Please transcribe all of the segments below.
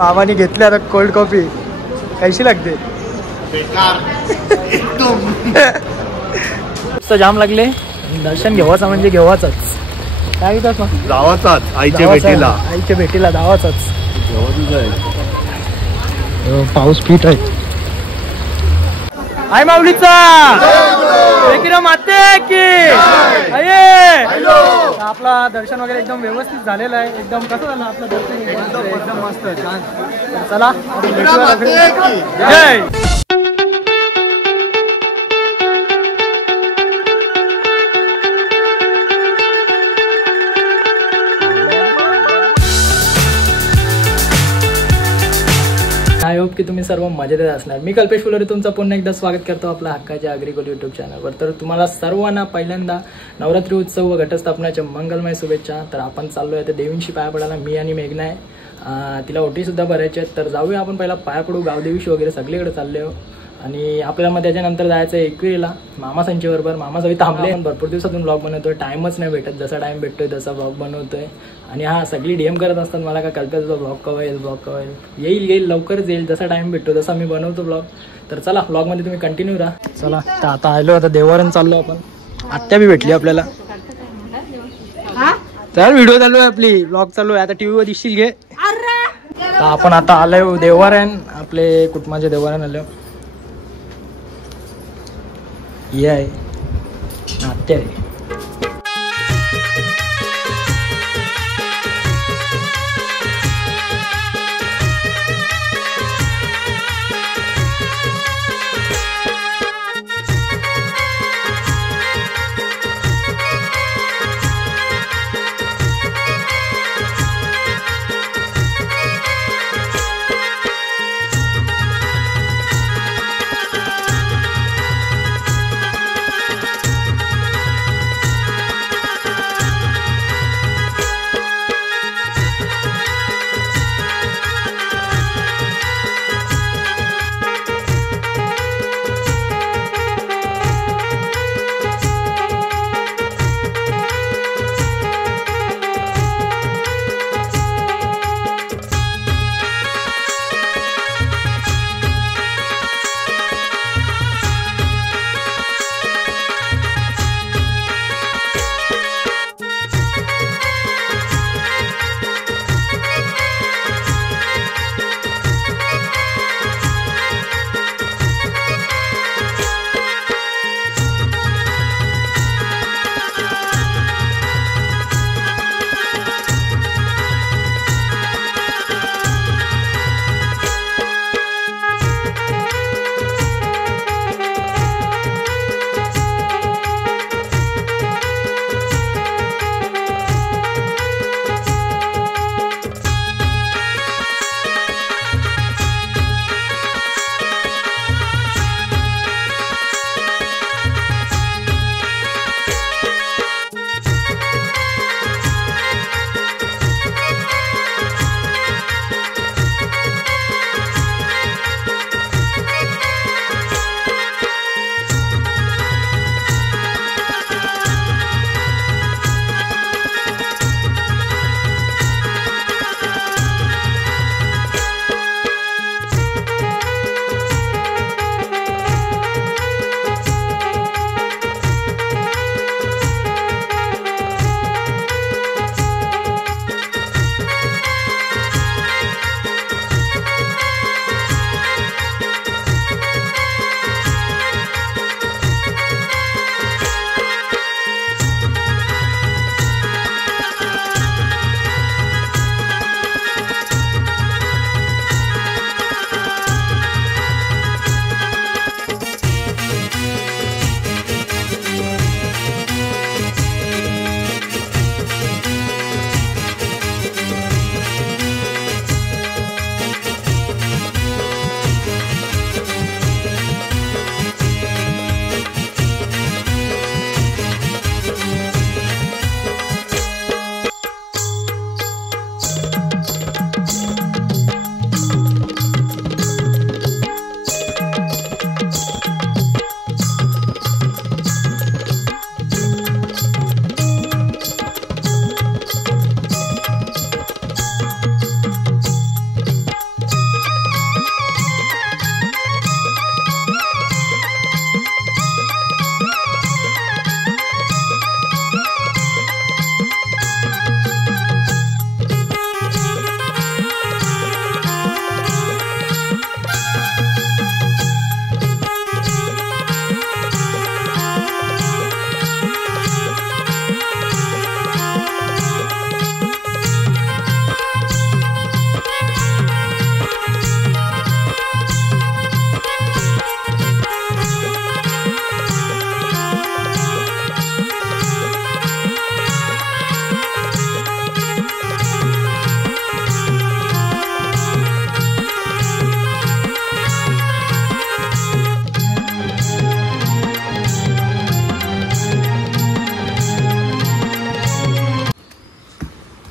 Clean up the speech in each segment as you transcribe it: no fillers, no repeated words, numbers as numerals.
मामाने घेतली आता कोल्ड कॉफी. कशी लागते? जाम लागले. दर्शन घेवायचं म्हणजे घेवायचंच. काय म्हणतात मग? जावाचाच आईच्या भेटीला. आईच्या भेटीला जावाचाच. पाऊस पीठ आहे. आई माऊलीचा माते की आपला दर्शन वगैरे एकदम व्यवस्थित झालेलं आहे. एकदम कसं झालं आपलं दर्शन? एकदम मस्त छान. चला जय. आय होप की तुम्ही सर्व मजेत असणार. मी कल्पेश फुलोरे तुमचं पुन्हा एकदा स्वागत करतो आपल्या हक्काच्या अग्रिकोल यूट्यूब चॅनलवर. तर तुम्हाला सर्वांना पहिल्यांदा नवरात्री उत्सव व घटस्थापनाच्या मंगलमय शुभेच्छा. तर आपण चाललोय आता देवींशी पाया पडायला. मी आणि मेघना आहे. तिला ओटी सुद्धा भरायची आहेत. तर जाऊया आपण पहिला पाया पडू. गावदेवीशी वगैरे सगळीकडे चालले हो. आणि आपल्याला मग त्याच्यानंतर जायचं आहे एकविरीला मामा संचेबरोबर. मामा सगळी थांबले. भरपूर दिवसातून ब्लॉग बनवतोय. टाइमच नाही भेटत. जसा टाइम भेटतोय तसा ब्लॉग बनवतोय. आणि हा सगळी डीएम करत असतात मला का कल्पेशचा ब्लॉग कवा येईल, ब्लॉग कवा येईल लवकरच येईल. जसा टाइम भेटतो तसा मी बनवतो ब्लॉग. तर चला ब्लॉगमध्ये तुम्ही कंटिन्यू राहा. चला तर आता आलो. आता देवारण चाललो आपण. आत्या बी भेटली आपल्याला. तर व्हिडिओ चालू आहे आपली. ब्लॉग चालू आहे. आता टीव्हीवर दिसशील घे. आपण आता आलोय देवारण. आपले कुटुंबाचे देवारण आलो. ये आहे आत्या आहे.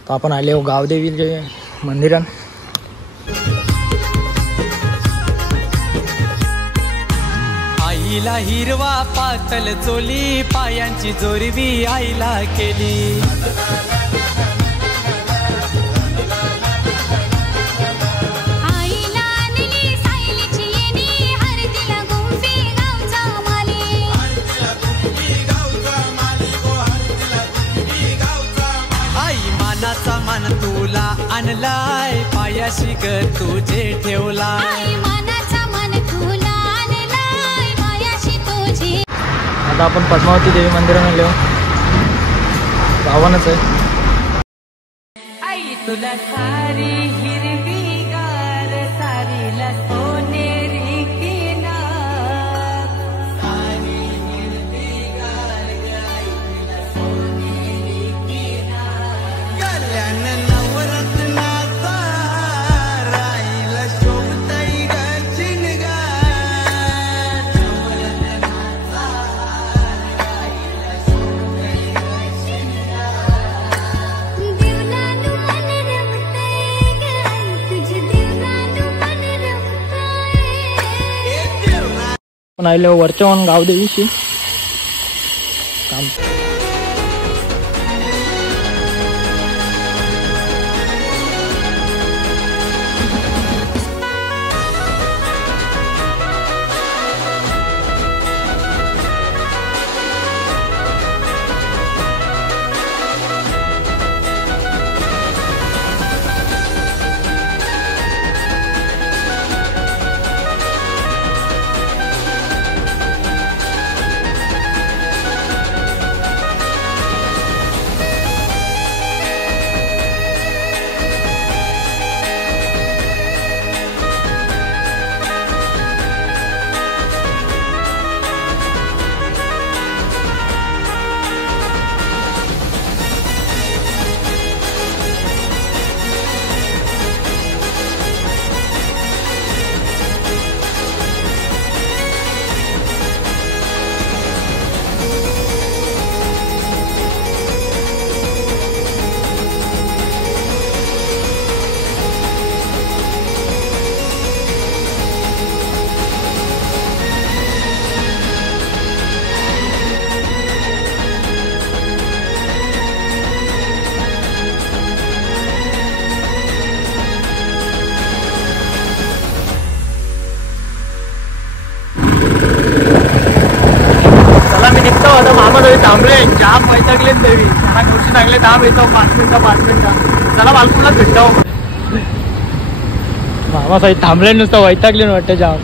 तर आपण आले हो गावदेवीचे मंदिरात. आईला हिरवा पातल चोली पायांची जोरवी आईला केली. मान तुला आणलाय पायाशी ग तुझे ठेवलाय. मानाचा मान तुला आणलाय पायाशी तुझे. आता आपण पद्मावती देवी मंदिरात आलो. गावानच आहे. आई तुला सारी हिरवी गार सारीला सोनेरी किनार. सारी हिरवी गार आई तुला सोनेरी किनार. कल्याण नवरत्नाचा राईला शोभतई ग चिनगार. नवरत्नाचा राईला शोभतई ग चिनगार. देवनानु मन रमतय ग आई तुझे देवनानु मन रमतय. पण आलो वरच्या गावदेवीशी काम. आता मामा तरी थांबले. जाम वैतागले तरी. त्यांना गोष्टी चांगले थांब येतो 5 मिनिटं. चला बालपूरला भेटतो. मामा साहेब थांबले नुसतं वैतागले वाटतं जाम.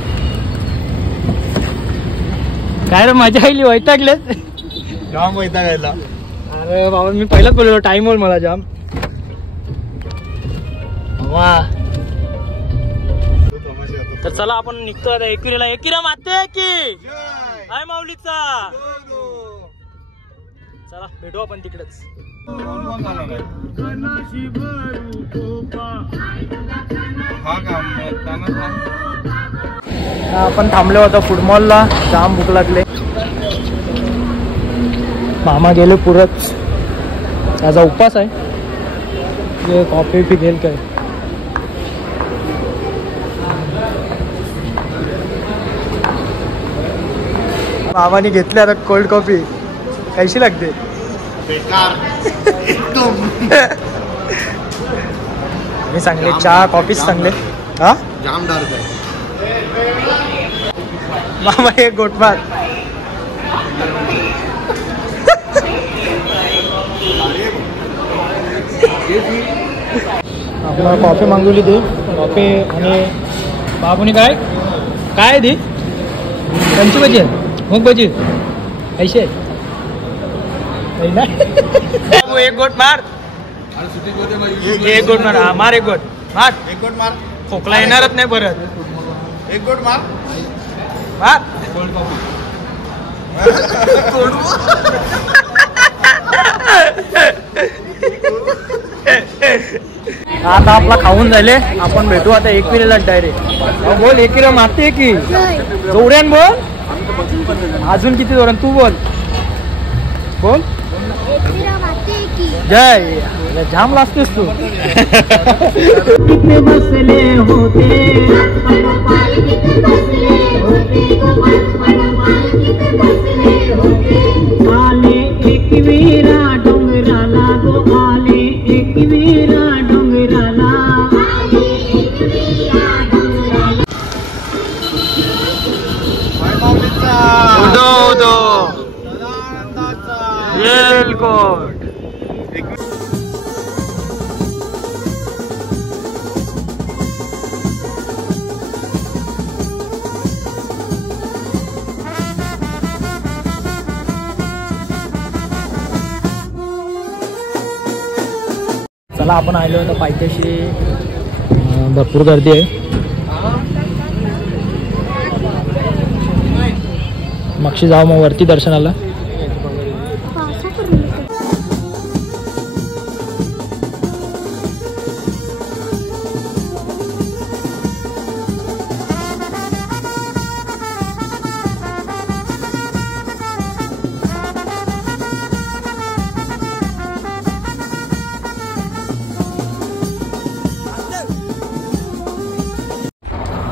काय रे मजा आली वैतागले जाम वैतागायला. अरे बाबा मी पहिलाच बोललो टाइम होईल मला जाम. वा तर चला आपण निघतो आता एकिरीला. एकिरा माते की काय माऊलीचा. चला भेटू आपण तिकडेच. आपण थांबलो होतो फूड मॉलला. जाम भूक लागले. मामा गेले पुरच. त्याचा उपवास आहे. कॉफी पी घेल काय. मामाने घेतली आता कोल्ड कॉफी. कशी लागते. मी सांगले चहा कॉफीच सांगले. हा जाम डार्क आहे. मामा एक गोट मार. आपल्याला कॉफी मागवली ती. कॉफी आणि बाबूने काय काय ती कंची भजी आहे. मूग भजी कैसे एक गोट मार. एक गोट मार. मार एक गोट मार. एक गोट मार. खोकला येणारच नाही परत. एक गोट मार. मार. आता आपला खाऊन झाले. आपण भेटू आता एकविरेला डायरेक्ट. बोल एकविरा मारते की जोड्यान बोल. अजून किती जोरान तू बोल. बोल जय. जाम लागतेस तू. बसले होते आले एकवीरा डोंगराला गो आले एकवीरा डोंगराला. चला आपण आलो होतो पायथ्याशी. भरपूर गर्दी आहे. मागशी जाऊ मग वरती दर्शनाला.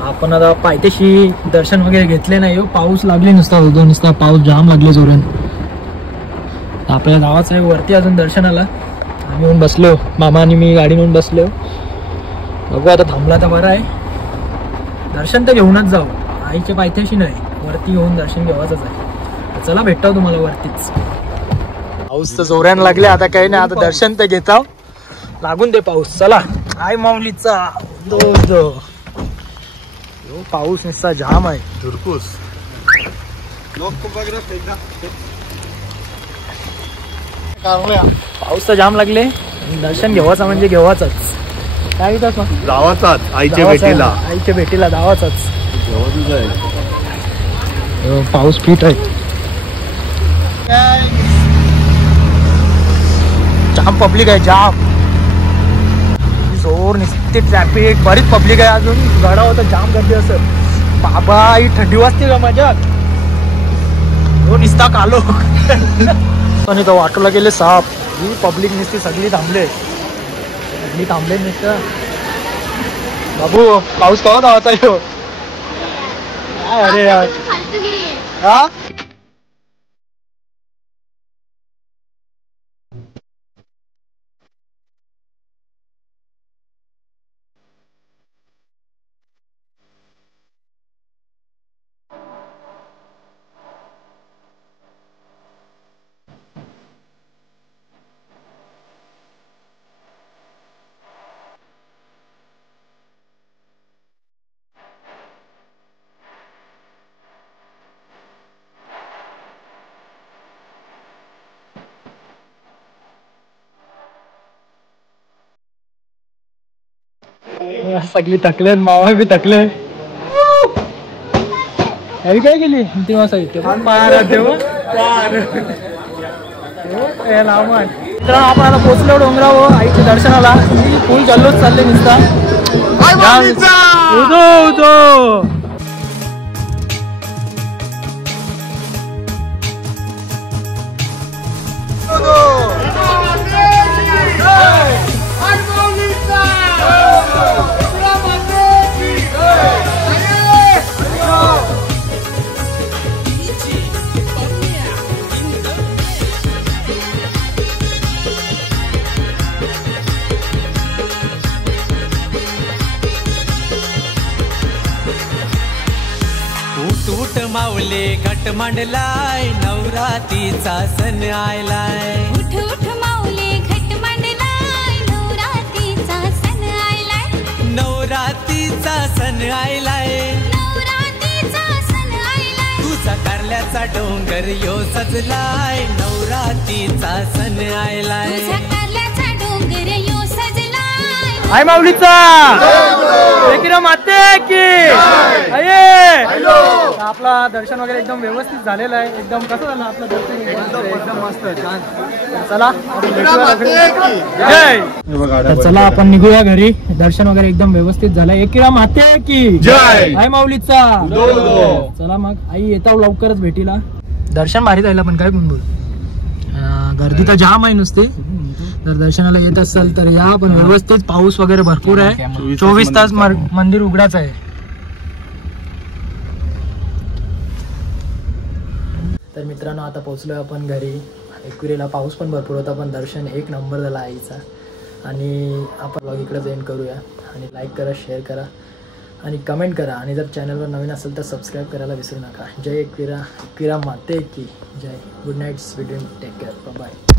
आपण आता पायथ्याशी दर्शन वगैरे घेतले नाही. पाऊस लागले नुसता पाऊस जाम लागले जोरात. आपल्या गावाचं आहे वरती अजून दर्शनाला. आम्ही येऊन बसलो, मामा आणि मी गाडी येऊन बसलो. बघू आता थांबला तर बरं आहे. दर्शन तर घेऊनच जाऊ, आईच्या पायथ्याशी नाही, वरती येऊन दर्शन घेवायचंच आहे. चला भेटाव तुम्हाला वरतीच. पाऊस तर जोरानं लागले. आता काही नाही, आता दर्शन तर घेताव. लागून दे पाऊस. चला आई माऊलीचा पाऊस नुसता जाम आहे. धुरकूस पाऊस तर जाम लागले. दर्शन घेवायचं म्हणजे घेवायचंच. काय घेतात मग? जावाचाच आईच्या भेटीला. आईच्या भेटीला जावाचाच. पाऊस फिट आहे. जाम पब्लिक आहे जाम. जोर निसते ट्रॅफिक. बरीच पब्लिक आहे. अजून गडा होता जाम गर्दी असेल. बाबा ही थंडी वाजते का माझ्यात. हो निसता कालो. आणि तो वाटोला गेले साप. ही पब्लिक निसती सगळी थांबले. नुसतं. बाबू पाऊस कवा धावाचा येऊ. अरे यार हा. सगळी थकले. मावा बी थकले. अरे काय केली तेव्हा आपण आता पोचलो डोंगरावर आईच्या दर्शनाला. फुल जल्लोष चालले नुसता. उठ माऊले घट मांडलाय नवरात्रीचा सण आयलाय. उठ उठ माऊले घट मांडलाय नवरात्रीचा सण आयलाय. नवरात्रीचा सण आयलाय. नवरात्रीचा सण आयलाय. तुझा कारल्याचा डोंगर यो सजलाय. नवरात्रीचा सण आयलाय. तुझ्या कारल्याचा डोंगर यो सजलाय. आई माऊलीचा माते की आपला दर्शन वगैरे एकदम व्यवस्थित झालेलं आहे. एकदम कसं झालं आपलं दर्शन? एकदम मस्त छान. चला चला आपण निघूया घरी. दर्शन वगैरे एकदम व्यवस्थित झालं. एकिरा माते की जय. आई माऊलीचा. चला मग आई येता लवकरच भेटीला. दर्शन भारी जायला पण काय बोल. गर्दी तर जाम आहे नुसते. जर दर्शनाला येत असाल तर या, पण व्यवस्थित पाऊस वगैरे भरपूर आहे. 24 तास मंदिर उघडाच आहे. तर मित्रांनो आता पोहोचलोय आपण घरी. एकविरेला पाऊस पण भरपूर होता, पण दर्शन एक नंबर झाला आईचा. आणि आपण ब्लॉग इकडेच एंड करूया. आणि लाईक करा, शेअर करा आणि कमेंट करा. आणि जर चॅनलवर नवीन असेल तर सबस्क्राईब करायला विसरू नका. जय एकविरा, एकविरा माते की जय. Good night, sweet dream, take care, bye.